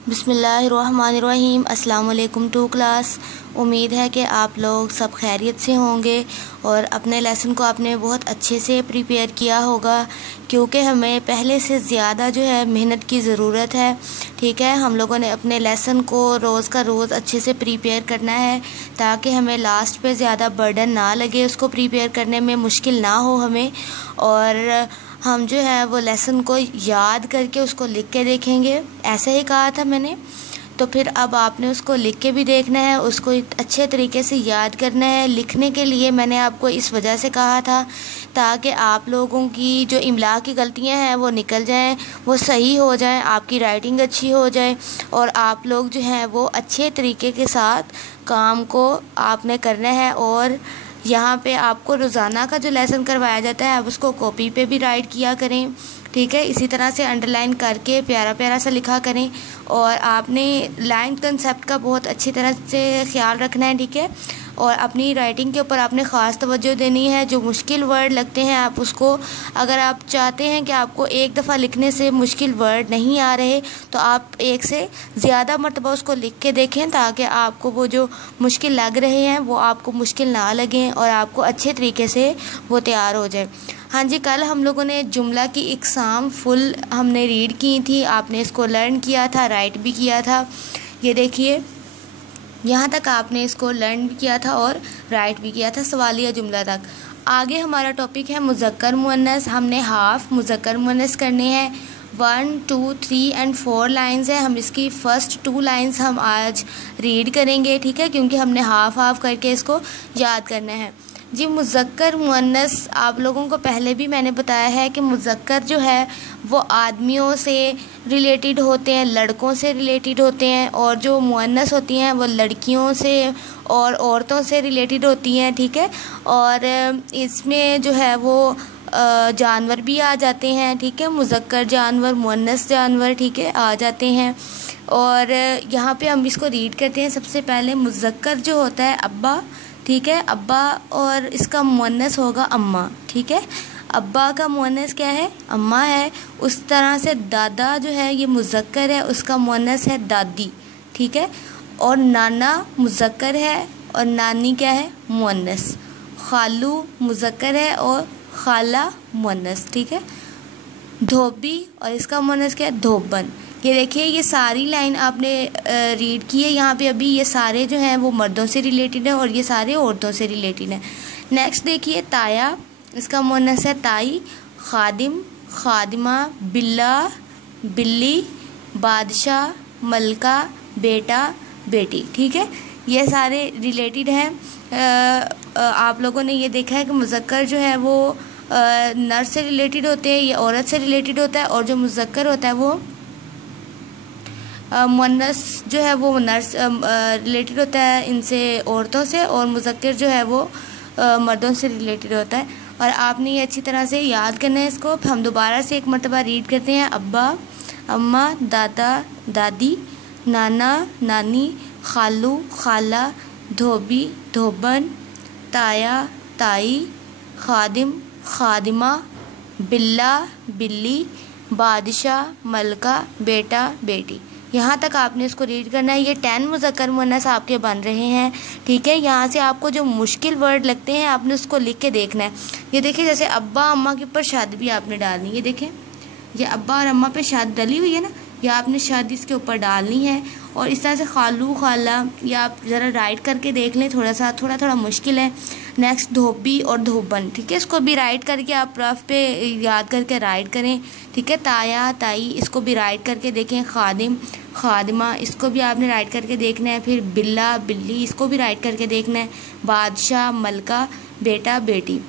बिस्मिल्लाहिर्रहमानिर्रहीम। अस्सलाम वालेकुम टू क्लास। उम्मीद है कि आप लोग सब खैरियत से होंगे और अपने लेसन को आपने बहुत अच्छे से प्रिपेयर किया होगा, क्योंकि हमें पहले से ज़्यादा जो है मेहनत की ज़रूरत है। ठीक है, हम लोगों ने अपने लेसन को रोज़ का रोज़ अच्छे से प्रिपेयर करना है ताकि हमें लास्ट पे ज़्यादा बर्डन ना लगे, उसको प्रिपेयर करने में मुश्किल ना हो हमें, और हम जो है वो लेसन को याद करके उसको लिख के देखेंगे। ऐसे ही कहा था मैंने, तो फिर अब आपने उसको लिख के भी देखना है, उसको अच्छे तरीके से याद करना है। लिखने के लिए मैंने आपको इस वजह से कहा था ताकि आप लोगों की जो इमला की गलतियां हैं वो निकल जाएं, वो सही हो जाएं, आपकी राइटिंग अच्छी हो जाए और आप लोग जो हैं वो अच्छे तरीके के साथ काम को आपने करना है। और यहाँ पे आपको रोज़ाना का जो लेसन करवाया जाता है आप उसको कॉपी पे भी राइट किया करें। ठीक है, इसी तरह से अंडरलाइन करके प्यारा प्यारा सा लिखा करें और आपने लाइन कंसेप्ट का बहुत अच्छी तरह से ख्याल रखना है। ठीक है, और अपनी राइटिंग के ऊपर आपने ख़ास तवज्जो देनी है। जो मुश्किल वर्ड लगते हैं आप उसको, अगर आप चाहते हैं कि आपको एक दफ़ा लिखने से मुश्किल वर्ड नहीं आ रहे तो आप एक से ज़्यादा मरतबा उसको लिख के देखें ताकि आपको वो जो मुश्किल लग रहे हैं वो आपको मुश्किल ना लगें और आपको अच्छे तरीके से वो तैयार हो जाए। हाँ जी, कल हम लोगों ने जुमला की इकसाम फुल हमने रीड की थी, आपने इसको लर्न किया था, राइट भी किया था। ये देखिए, यहाँ तक आपने इसको लर्न भी किया था और राइट भी किया था, सवालिया जुमला तक। आगे हमारा टॉपिक है मुज़क्कर मुअन्नस। हमने हाफ मुज़क्कर मुअन्नस करने हैं। 1, 2, 3 एंड 4 लाइन्स है। हम इसकी फ़र्स्ट 2 लाइन्स हम आज रीड करेंगे। ठीक है, क्योंकि हमने हाफ हाफ करके इसको याद करना है। जी, मुज़क्कर मुअन्नस आप लोगों को पहले भी मैंने बताया है कि मुज़क्कर जो है वो आदमियों से रिलेटेड होते हैं, लड़कों से रिलेटेड होते हैं, और जो मुअन्नस होती हैं वो लड़कियों से और औरतों से रिलेटेड होती हैं। ठीक है, और इसमें जो है वो जानवर भी आ जाते हैं। ठीक है, मुज़क्कर जानवर, मुअन्नस जानवर, ठीक है, आ जाते हैं। और यहाँ पे हम इसको रीड करते हैं। सबसे पहले मुज़क्कर जो होता है अब्बा, ठीक है, अब्बा, और इसका मुअन्नस होगा अम्मा। ठीक है, अब्बा का मुअन्नस क्या है? अम्मा है। उस तरह से दादा जो है ये मुज़क्कर है, उसका मुअन्नस है दादी। ठीक है, और नाना मुज़क्कर है और नानी क्या है? मुअन्नस। खालू मुज़क्कर है और खाला मुअन्नस। ठीक है, धोबी और इसका मुअन्नस क्या है? धोबन। ये देखिए, ये सारी लाइन आपने रीड की है। यहाँ पे अभी ये सारे जो हैं वो मर्दों से रिलेटेड है और ये सारे औरतों से रिलेटेड है। नेक्स्ट देखिए, ताया, इसका मुअन्नस है ताई। खादिम, खादिमा, बिल्ला, बिल्ली, बादशाह, मलका, बेटा, बेटी। ठीक है, ये सारे रिलेटेड हैं। आप लोगों ने ये देखा है कि मुज़क्कर जो है वो नर से रिलेटेड होते हैं, ये औरत से रिलेटेड होता है, और जो मुज़क्कर होता है वो मुअन्नस जो है वो नर्स रिलेटेड होता है इनसे, औरतों से, और मुज़क्कर जो है वो मर्दों से रिलेटेड होता है। और आपने ये अच्छी तरह से याद करना है इसको। हम दोबारा से एक मरतबा रीड करते हैं। अब्बा, अम्मा, दादा, दादी, नाना, नानी, खालू, खाला, धोबी, धोबन, ताया, ताई, खादिम, खादिमा, बिल्ला, बिल्ली, बादशाह, मलका, बेटा, बेटी। यहाँ तक आपने इसको रीड करना है। ये 10 मुज़क्कर मुअन्नस आपके बन रहे हैं। ठीक है, यहाँ से आपको जो मुश्किल वर्ड लगते हैं आपने उसको लिख के देखना है। ये देखिए, जैसे अब्बा अम्मा के ऊपर शाद भी आपने डालनी है। ये देखें, ये अब्बा और अम्मा पे शाद डली हुई है ना, या आपने शाद इसके ऊपर डालनी है। और इस तरह से खालू, खाला, या आप ज़रा राइट करके देख लें, थोड़ा थोड़ा मुश्किल है। नेक्स्ट धोबी और धोबन, ठीक है, इसको भी राइट करके आप रफ पे याद करके राइट करें। ठीक है, ताया, ताई, इसको भी राइट करके देखें। खादिम, खादिमा, इसको भी आपने राइट करके देखना है। फिर बिल्ला, बिल्ली, इसको भी राइट करके देखना है। बादशाह, मलका, बेटा, बेटी।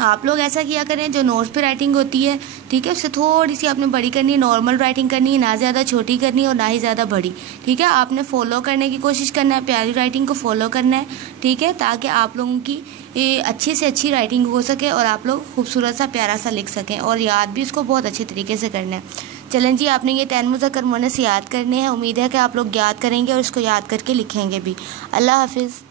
आप लोग ऐसा किया करें, जो नोट्स पे राइटिंग होती है, ठीक है, उससे थोड़ी सी आपने बड़ी करनी है, नॉर्मल राइटिंग करनी है, ना ज़्यादा छोटी करनी है और ना ही ज़्यादा बड़ी। ठीक है, आपने फॉलो करने की कोशिश करना है, प्यारी राइटिंग को फॉलो करना है। ठीक है, ताकि आप लोगों की अच्छी से अच्छी राइटिंग हो सके और आप लोग खूबसूरत सा प्यारा सा लिख सकें, और याद भी इसको बहुत अच्छे तरीके से करना है। चलें जी, आपने ये 10 मुज़क्कर मुअन्नस याद करने हैं। उम्मीद है कि आप लोग याद करेंगे और इसको याद करके लिखेंगे भी। अल्लाह हाफिज़।